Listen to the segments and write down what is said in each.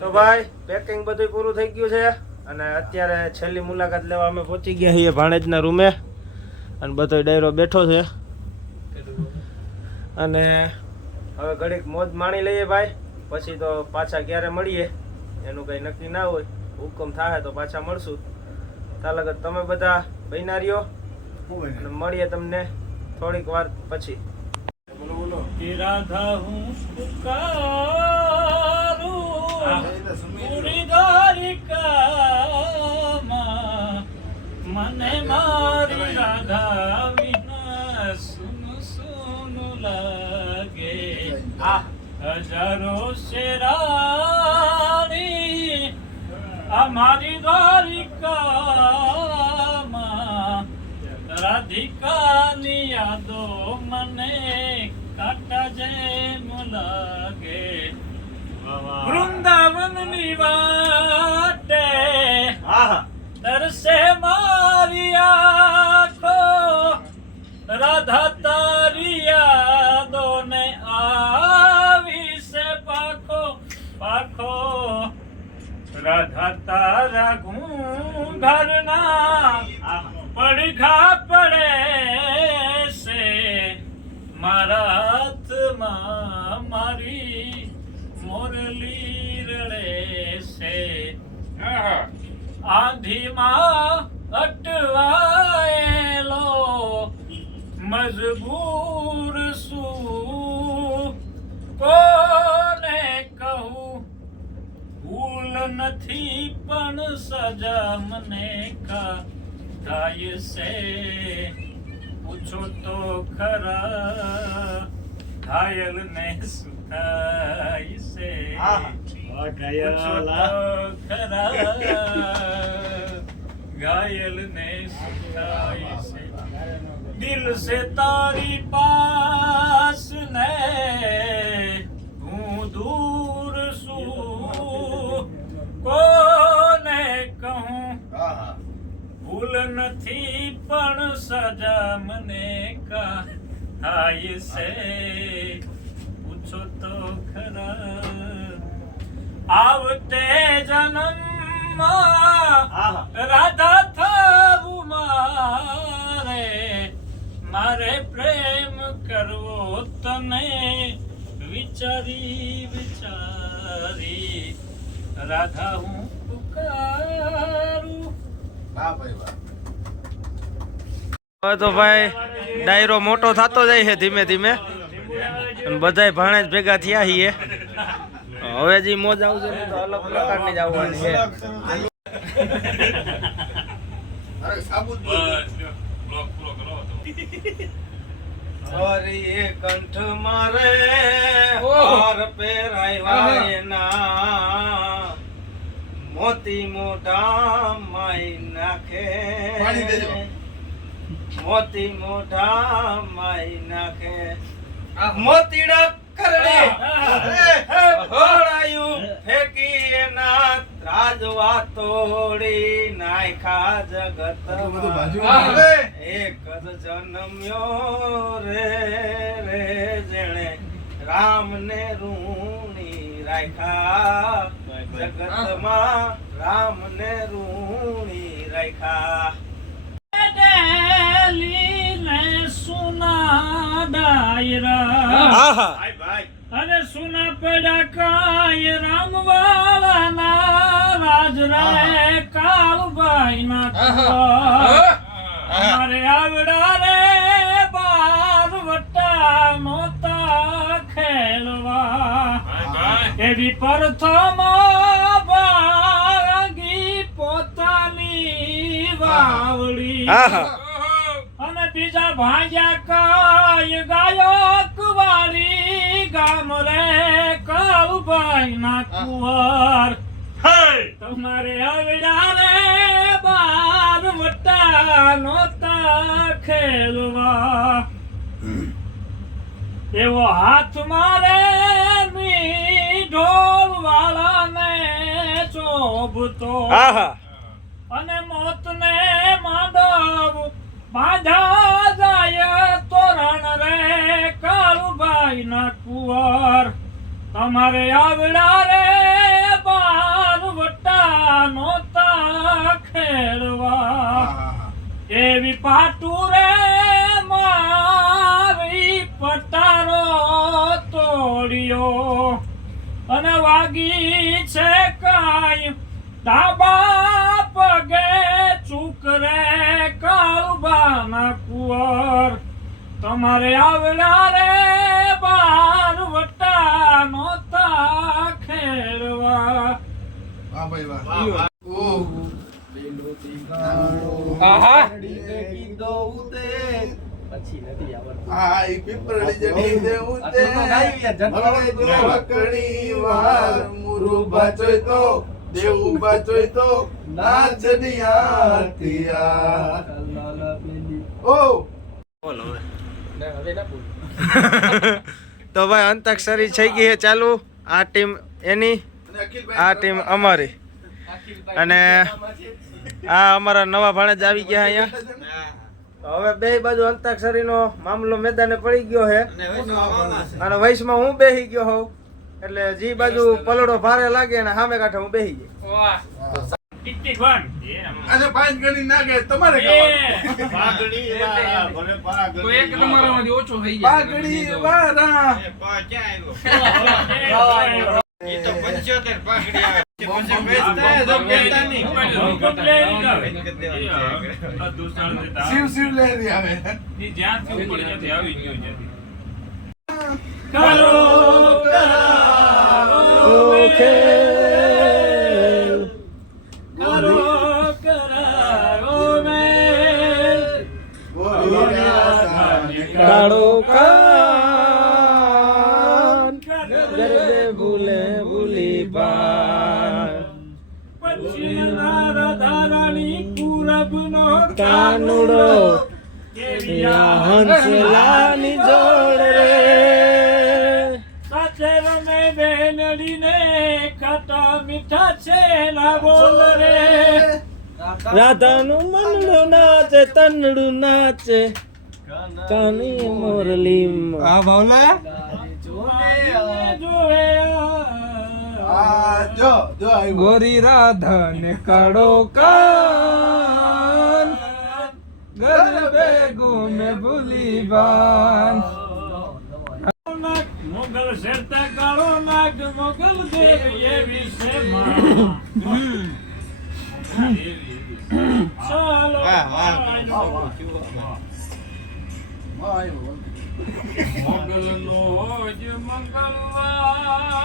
તો ભાઈ પેકિંગ બધું પૂરું થઈ ગયું છે અને અત્યારે છેલ્લી મુલાકાત લેવા અમે પહોંચી ગયા છીએ ભાણેજના રૂમે અને બધો ડાયરો બેઠો છે અને હવે ઘડીક મોજ માણી લઈએ ભાઈ, પછી તો પાછા ક્યારે મળીએ એનું કંઈ નક્કી ના હોય, હુકમ થાય તો પાછા મળશું. તાલગત તમે બધા બન્યા રહ્યો અને મળીએ તમને થોડીક વાર પછી. બોલો બોલો. રાધા હું પુકારું પૂરી દ્વારિકામાં, મને મારી રાધા વિના સુનું સુનું લાગે. હજારો શેરાની આ મારી દ્વારિકામાં, રાધિકાની યાદો મને કાંટા જેમ લાગે. વૃંદાવનની વાટે તરસે મારી આંખો, રાધા તારી યાદોને આવી છે પાખો પાખો. રાધા તારા ઘૂંઘરના પડઘા પડે છે મારા હાથમાં, મારી મોરલી રડે છે. આંધીમાં અટવાયેલો મજબૂર છું, કોને કહું ભૂલ નથી પણ સજા મને થાય છે. પૂછો તો ખરા ઘાયલ ને શું થાય છે, પૂછો તો ખરા ઘાયલ ને શું થાય છે. દિલ સે તારી પાસ ને હું દૂર છું, કોને કહું ભૂલ નથી પણ સજા મને થાય છે. પૂછો તો ખરા આવતે જન્મમાં રાધા થવું મારે, મારે પ્રેમ કરવો તને વિચારી વિચારી, રાધા હું પુકારું. હવે તો ભાઈ ડાયરો મોટો થતો જાય છે ધીમે ધીમે અને બધાય ભાણે જ ભેગા થયા છીએ. હવે જે મોજ આવશે ને તો અલગ પ્રકારની જ આવવાની છે. હરી કંઠ મારે હાર પહેરાવ્યા એના, મોતી મોઢા માઈ નાખે, મોતી મોઢા માઈ નાખે. મોતીડા કરડે હોળાયું ફેંકી એના, રાજવા તોડી નાખ્યા જગત. એક જ જન્મ્યો રે રે જેણે રામ ને રૂણી રાખ્યા, જગતમાં રામ ને રૂણી રાખ્યા. સુના ડાયરા અરે સુના પડ્યા કાય રામ વાળાના, રાજ રે કાળભાઈ ના મારે આવડા રે બાર વટા નોતા ખેલવા. એવી પ્રથમ ભાગી પોતાની વાવડી અને બીજા ભાગ્યા કાય ગાયક વાળી, ગામ રે કાળુભાઈ ના કુંવર. તમારે આવડા રે બાર વટા નોતા ખેલવા. એવો હાથ મારે ઢોલ વાળા ને ચોબતો અને મોત ને માંડવ બાંધા જાય તોરણ રે કાળુભાઈ ના કુંવર. તમારે આવડા રે બા નોતા ખેડવા એવી પાટું રે મારી પટારો તોડ્યો અને વાગી છે કાય ડાબા પગે ચૂક રે કાળુબાના કુંવર તમારે આવડા રે બાર વટા નોતા ખેડવા. વાહ ભાઈ વાહ. ઓહ. આહા આ ઈ પીપળડી જડી દેવું તે ભલે તો વકડી વાર મુરુબા ચોય તો દેવું બાચોય તો નાચનિયા તિયા. ઓ તો ભાઈ અંતાક્ષરી થઈ ગઈ છે ચાલુ. આ ટીમ એની, આ ટીમ અમારી, અને આ અમારા નવા ભાણેજ આવી ગયા અહીંયા. તો હવે બે બાજુ અંતાક્ષરીનો મામલો મેદાને પડી ગયો છે અને વયસમાં હું બેહી ગયો હોઉં એટલે જી બાજુ પલડો ભારે લાગે અને સામે કાંઠે હું બેહી ગયો. વાહ ટિક વન આજે પાંચ ગણી ના ગયે તમારે પાઘડી વાળા શિવ શિવ લહેરી આવે. કાળો કાન ગરબે ભૂલે ભૂલી બાન કાનુડો હંસલાની જોડ રે સાચે રમે બેનડીને ખાટા મીઠા છે ના બોલ રે રાધાનું મનડું નાચે તનડું નાચે કાની મોરલી આ ભાવલા આ જો જો આવ્યો. ગોરી રાધા ને કાળો કાન ગરબે ગુમે ભૂલી બાન. મોગલ શેરતા કાળો નાગ મોગલ દેવ એવી છે ચાલો મોગલ નો જ મંગળવાર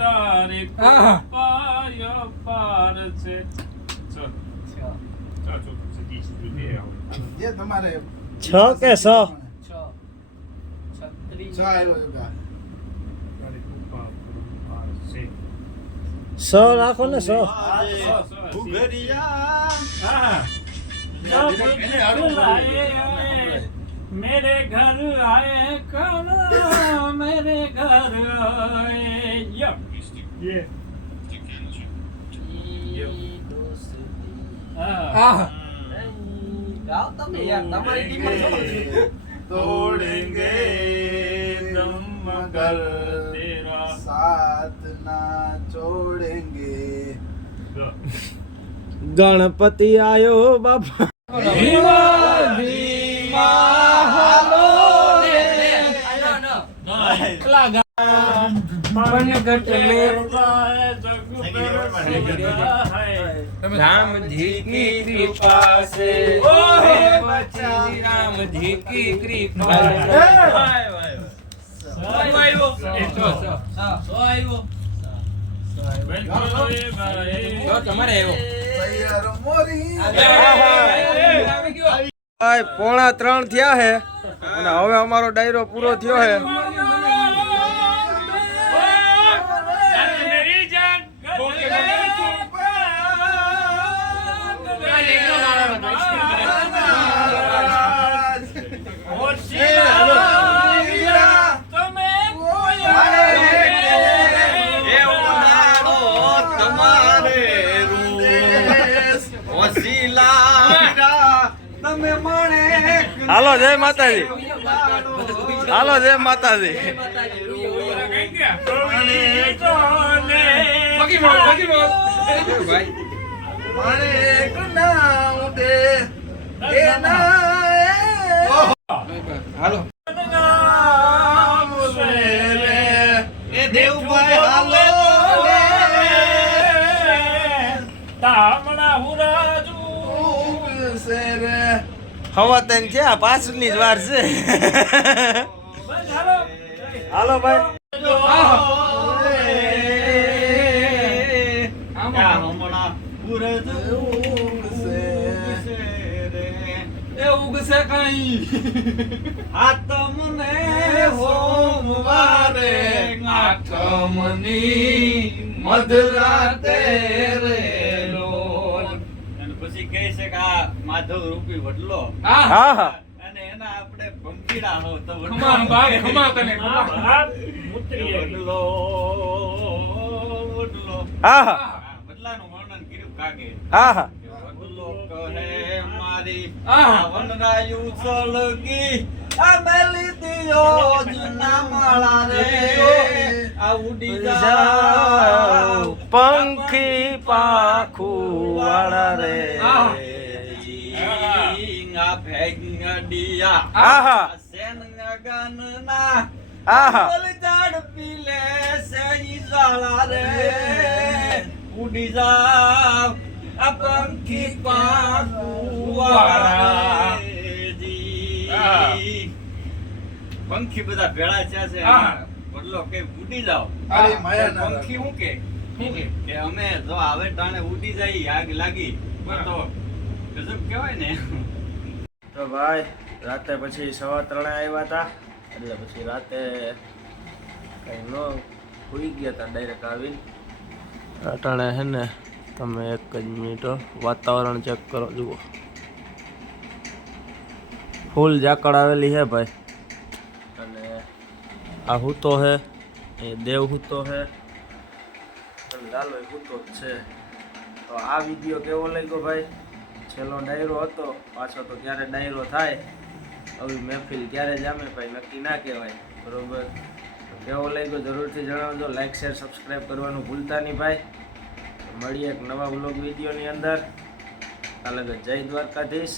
તારીખ પાય પાર છે. જે તમારે છ કે સો છ આવ્યો છે કા. સો રાખો ને સો. मेरे घर आए कौन मेरे घर आए ये तोड़ेंगे दम मगर तेरा साथ ना छोड़ेंगे. ગણપતિ આયો બાપા राम जी की कृपा से राम जी की कृपा તમારે તૈયાર મોરી. ભાઈ 2:45 થયા છે અને હવે અમારો ડાયરો પૂરો થયો છે. હાલો જય માતાજી, હાલો જય માતાજી. બાકી બોલ ભાઈ માણેક ના ઉડે એના હાલો નામ રે એ દેવભાઈ હાલો રે તામણા હુરાજુ ઉગશે રે હવા તન છે આ પાછળની જ વાર છે બસ હાલો હાલો ભાઈ ઉગશે કઈ આત્મને સોમવારે આઠમની મધરાતે રે લોલ અને પછી કહે છે કે આ માધવ રૂપી વડલો હા હા અને એના આપણે ભંગીડા હો તો ખમા બાપ ખમા તને ખમા હાથ મુતરીએ વડલો વડલો હા હા વડલાનું વર્ણન કર્યું કાગે હા હા વડલો કહે મારી આહા. આ વનરાયુ સળગી આ મેલી દિયો જૂના માળા રે આ ઉડી જાવ પંખી પાખું વાળા રે આ ભેગડિયા આહા સેન ગગનના આહા ઝાડ પીલે સહી ઝાલા રે ઉડી જાવ આ પંખી પાકુવાળા જી પંખી બધા ભેળા થયા છે આહા. બદલો કે ઉડી જાવ અરે માયા ના પંખી હું કે અમે જો આવે ટાણે ઉડી જાય આગ લાગી તો ગજબ કહેવાય ને તો ભાઈ રાતે પછી 3:15 આવ્યા હતા એટલે પછી રાતે કઈ ન સુઈ ગયા હતા ડાયરેક્ટ આવીને અટાણે હે ને તમે એક જ મિનિટ વાતાવરણ ચેક કરો જુઓ ફૂલ ઝાકળ આવેલી છે ભાઈ અને આ હૂતો હે એ દેવ હૂતો હે અને લાલો હૂતો જ છે તો આ વિડીયો કેવો લાગ્યો ભાઈ છેલ્લો ડાયરો હતો પાછો તો ક્યારે ડાયરો થાય આવી મહેફિલ ક્યારે જામે ભાઈ નક્કી ના કહેવાય બરોબર કેવો લાગ્યો જરૂરથી જણાવજો લાઈક શેર સબસ્ક્રાઈબ કરવાનું ભૂલતા નહીં ભાઈ મળીએ એક નવા વ્લોગ વિડીયોની અંદર અલગ જય દ્વારકાધીશ